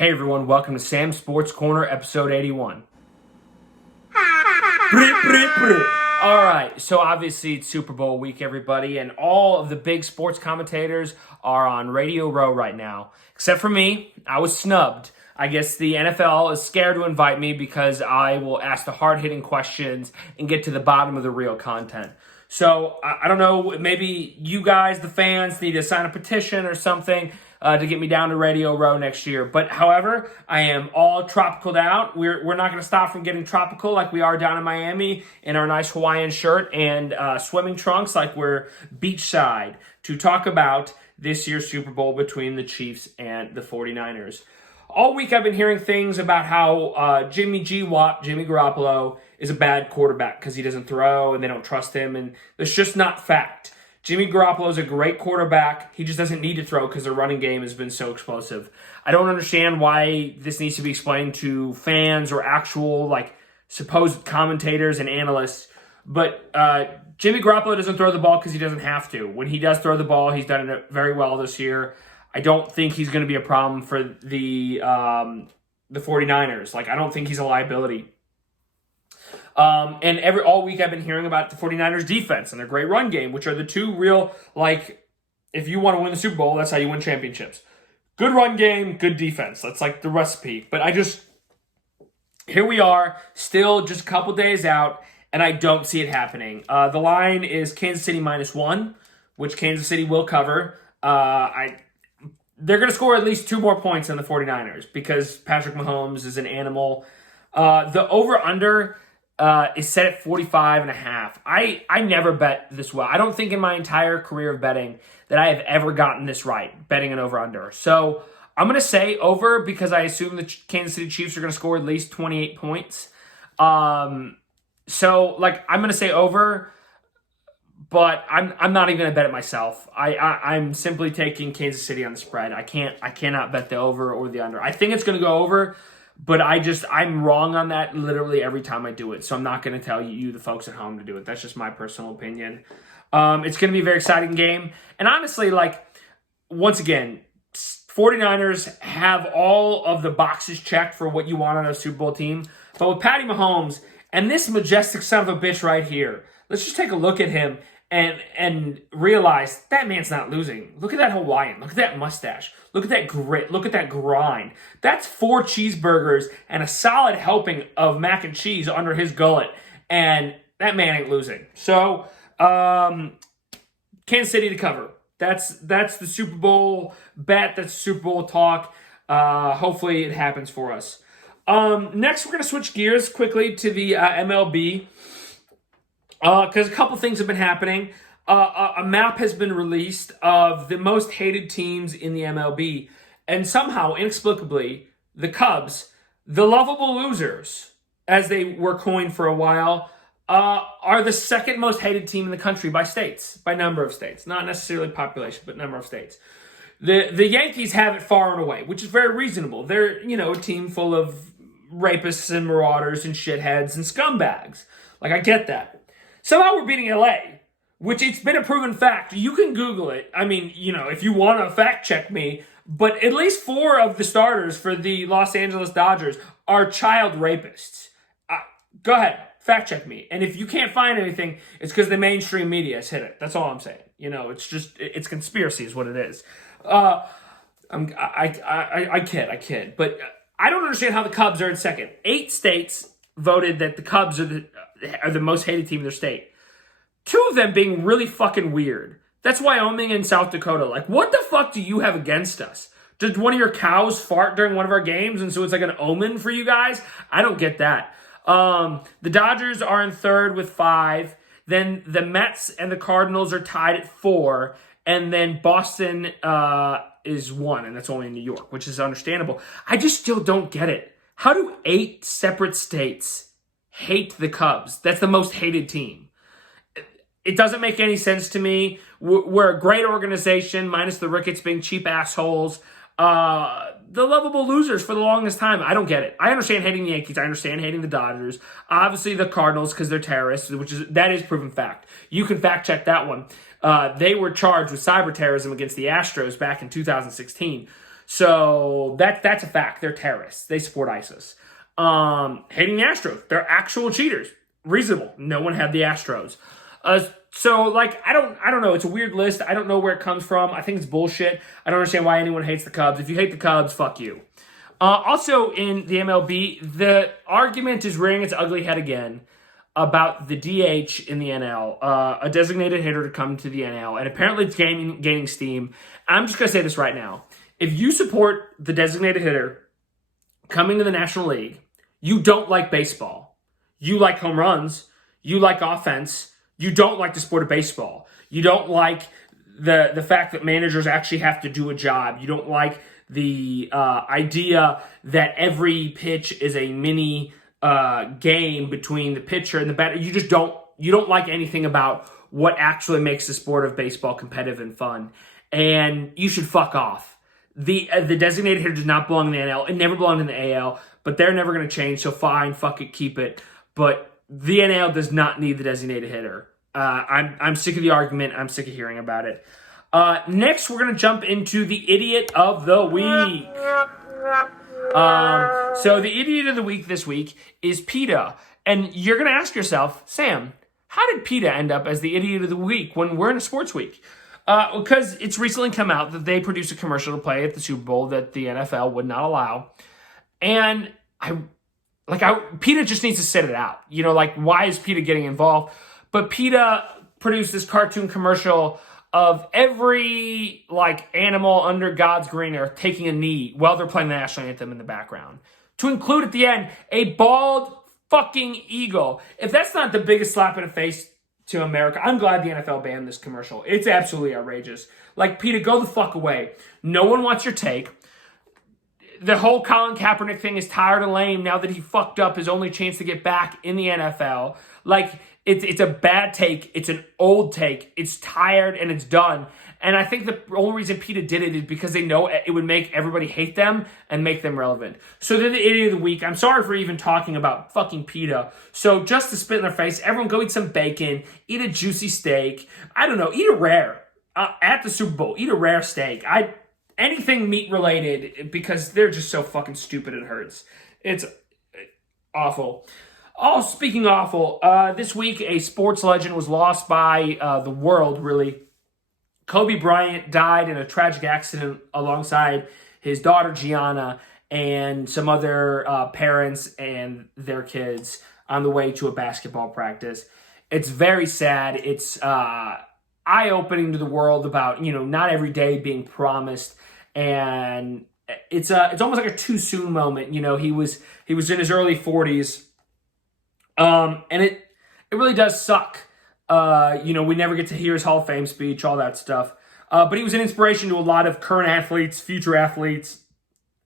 Hey everyone, welcome to Sam's Sports Corner, episode 81. Alright, so obviously it's Super Bowl week, everybody, and all of the big sports commentators are on Radio Row right now. Except for me, I was snubbed. I guess the NFL is scared to invite me because I will ask the hard-hitting questions and get to the bottom of the real content. So, I don't know, maybe you guys, the fans, need to sign a petition or something to get me down to Radio Row next year. But however, I am all tropicaled out. We're not going to stop from getting tropical like we are down in Miami in our nice Hawaiian shirt and swimming trunks like we're beachside to talk about this year's Super Bowl between the Chiefs and the 49ers. All week I've been hearing things about how Jimmy Garoppolo is a bad quarterback because he doesn't throw and they don't trust him, and that's just not fact. Jimmy Garoppolo is a great quarterback. He just doesn't need to throw because the running game has been so explosive. I don't understand why this needs to be explained to fans or actual supposed commentators and analysts, but Jimmy Garoppolo doesn't throw the ball because he doesn't have to. When he does throw the ball, he's done it very well this year. I don't think he's going to be a problem for the 49ers. I don't think he's a liability. And all week I've been hearing about the 49ers defense and their great run game, which are the two real, if you want to win the Super Bowl, that's how you win championships. Good run game, good defense. That's the recipe. But here we are, still just a couple days out, and I don't see it happening. The line is Kansas City -1, which Kansas City will cover. They're going to score at least 2 more points than the 49ers because Patrick Mahomes is an animal. The over-under is set at 45.5. I never bet this well. I don't think in my entire career of betting that I have ever gotten this right, betting an over-under. So I'm going to say over because I assume the Kansas City Chiefs are going to score at least 28 points. I'm going to say over, but I'm not even going to bet it myself. I'm simply taking Kansas City on the spread. I cannot bet the over or the under. I think it's going to go over, but I'm wrong on that literally every time I do it. So I'm not going to tell you, the folks at home, to do it. That's just my personal opinion. It's going to be a very exciting game. And honestly, once again, 49ers have all of the boxes checked for what you want on a Super Bowl team. But with Patty Mahomes and this majestic son of a bitch right here, let's just take a look at him and realize that man's not losing. Look at that Hawaiian. Look at that mustache. Look at that grit. Look at that grind. That's 4 cheeseburgers and a solid helping of mac and cheese under his gullet. And that man ain't losing. So, Kansas City to cover. That's the Super Bowl bet. That's Super Bowl talk. Hopefully it happens for us. Next, we're going to switch gears quickly to the MLB. Because a couple things have been happening. A map has been released of the most hated teams in the MLB. And somehow, inexplicably, the Cubs, the lovable losers, as they were coined for a while, are the second most hated team in the country by number of states. Not necessarily population, but number of states. The Yankees have it far and away, which is very reasonable. They're, a team full of rapists and marauders and shitheads and scumbags. I get that. Somehow we're beating LA, which it's been a proven fact. You can Google it. I mean, if you want to fact check me, but at least 4 of the starters for the Los Angeles Dodgers are child rapists. Go ahead, fact check me. And if you can't find anything, it's because the mainstream media has hit it. That's all I'm saying. It's conspiracy is what it is. I kid. But I don't understand how the Cubs are in second. 8 states voted that the Cubs are the most hated team in their state. 2 of them being really fucking weird. That's Wyoming and South Dakota. What the fuck do you have against us? Did one of your cows fart during one of our games and so it's an omen for you guys? I don't get that. The Dodgers are in third with 5. Then the Mets and the Cardinals are tied at 4. And then Boston is 1, and that's only in New York, which is understandable. I just still don't get it. How do 8 separate states hate the Cubs? That's the most hated team. It doesn't make any sense to me. We're a great organization, minus the Ricketts being cheap assholes. The lovable losers for the longest time. I don't get it. I understand hating the Yankees. I understand hating the Dodgers. Obviously the Cardinals because they're terrorists, that is proven fact. You can fact check that one. They were charged with cyber terrorism against the Astros back in 2016. So that's a fact. They're terrorists. They support ISIS. Hating the Astros. They're actual cheaters. Reasonable. No one had the Astros. So like I don't know. It's a weird list. I don't know where it comes from. I think it's bullshit. I don't understand why anyone hates the Cubs. If you hate the Cubs, fuck you. Also in the MLB, the argument is rearing its ugly head again about the DH in the NL, a designated hitter to come to the NL, and apparently it's gaining steam. I'm just going to say this right now. If you support the designated hitter coming to the National League, you don't like baseball. You like home runs. You like offense. You don't like the sport of baseball. You don't like the fact that managers actually have to do a job. You don't like the idea that every pitch is a mini game between the pitcher and the batter. You don't like anything about what actually makes the sport of baseball competitive and fun. And you should fuck off. The designated hitter does not belong in the NL. It never belonged in the AL, but they're never going to change. So fine, fuck it, keep it. But the NL does not need the designated hitter. I'm sick of the argument. I'm sick of hearing about it. Next, we're going to jump into the idiot of the week. So the idiot of the week this week is PETA. And you're going to ask yourself, Sam, how did PETA end up as the idiot of the week when we're in a sports week? Because it's recently come out that they produced a commercial to play at the Super Bowl that the NFL would not allow. And PETA just needs to sit it out. You know, like, why is PETA getting involved? But PETA produced this cartoon commercial of every, animal under God's green earth taking a knee while they're playing the national anthem in the background. To include at the end, a bald fucking eagle. If that's not the biggest slap in the face to America, I'm glad the NFL banned this commercial. It's absolutely outrageous. PETA, go the fuck away. No one wants your take. The whole Colin Kaepernick thing is tired and lame now that he fucked up his only chance to get back in the NFL. It's a bad take. It's an old take. It's tired and it's done. And I think the only reason PETA did it is because they know it would make everybody hate them and make them relevant. So they're the idiot of the week. I'm sorry for even talking about fucking PETA. So just to spit in their face, everyone go eat some bacon, eat a juicy steak. I don't know, eat a rare. At the Super Bowl, eat a rare steak. Anything meat related, because they're just so fucking stupid it hurts. It's awful. Oh, speaking awful, this week a sports legend was lost by the world, really. Kobe Bryant died in a tragic accident alongside his daughter Gianna and some other parents and their kids on the way to a basketball practice. It's very sad. It's eye-opening to the world about, not every day being promised. And it's almost like a too soon moment. He was in his early 40s. And it really does suck. We never get to hear his Hall of Fame speech, all that stuff. But he was an inspiration to a lot of current athletes, future athletes,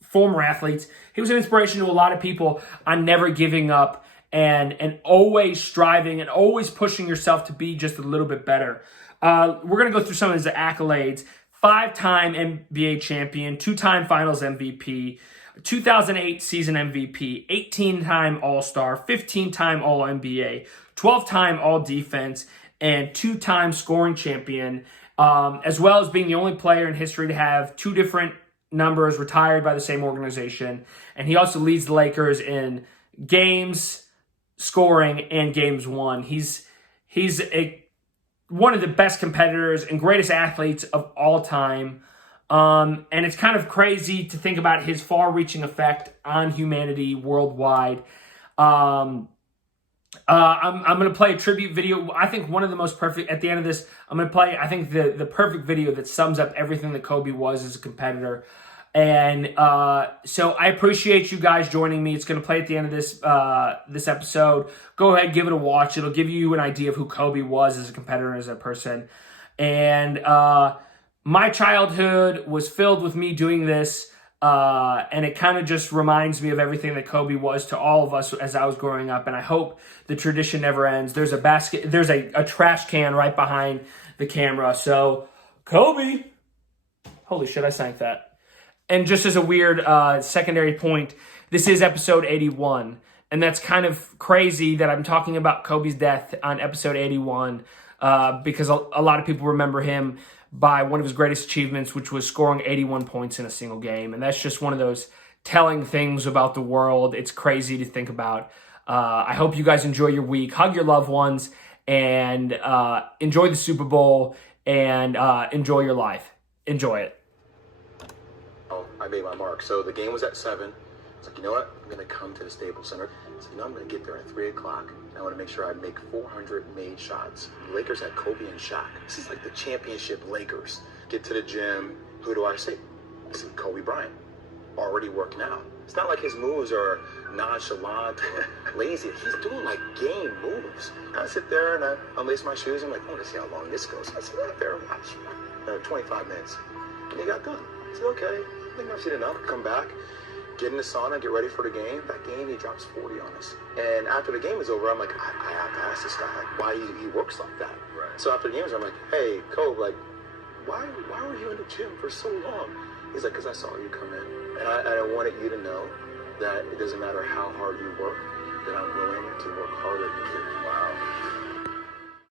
former athletes. He was an inspiration to a lot of people on never giving up and always striving and always pushing yourself to be just a little bit better. We're going to go through some of his accolades. 5-time NBA champion, 2-time finals MVP, 2008 season MVP, 18-time All-Star, 15-time All-NBA, 12-time All-Defense, and 2-time scoring champion, as well as being the only player in history to have 2 different numbers retired by the same organization. And he also leads the Lakers in games, scoring, and games won. He's one of the best competitors and greatest athletes of all time. And it's kind of crazy to think about his far-reaching effect on humanity worldwide. I'm going to play a tribute video. I think one of the most perfect, at the end of this, I'm going to play, I think, the perfect video that sums up everything that Kobe was as a competitor. And so I appreciate you guys joining me. It's going to play at the end of this episode. Go ahead, give it a watch. It'll give you an idea of who Kobe was as a competitor and as a person. And my childhood was filled with me doing this. And it kind of just reminds me of everything that Kobe was to all of us as I was growing up. And I hope the tradition never ends. There's a trash can right behind the camera. So, Kobe. Holy shit, I sank that. And just as a weird secondary point, this is episode 81. And that's kind of crazy that I'm talking about Kobe's death on episode 81 because a lot of people remember him by one of his greatest achievements, which was scoring 81 points in a single game. And that's just one of those telling things about the world. It's crazy to think about. I hope you guys enjoy your week. Hug your loved ones and enjoy the Super Bowl and enjoy your life. Enjoy it. I made my mark. So the game was at 7. It's like, you know what? I'm going to come to the Staples Center. So, I'm going to get there at 3 o'clock. I want to make sure I make 400 made shots. The Lakers had Kobe and Shaq. This is like the championship Lakers. Get to the gym. Who do I see? I see Kobe Bryant. Already working out. It's not like his moves are nonchalant or lazy. He's doing like game moves. I sit there and I unlace my shoes. I'm like, I want to see how long this goes. I sit right there and watch. 25 minutes. And he got done. I said, okay, I think I've seen enough. Come back, get in the sauna, get ready for the game. That game, he drops 40 on us. And after the game is over, I'm like, I have to ask this guy, like, why he works like that. Right. So after the game is over, I'm like, hey, Kobe, like, why were you in the gym for so long? He's like, because I saw you come in. And I wanted you to know that it doesn't matter how hard you work, that I'm willing to work harder than you.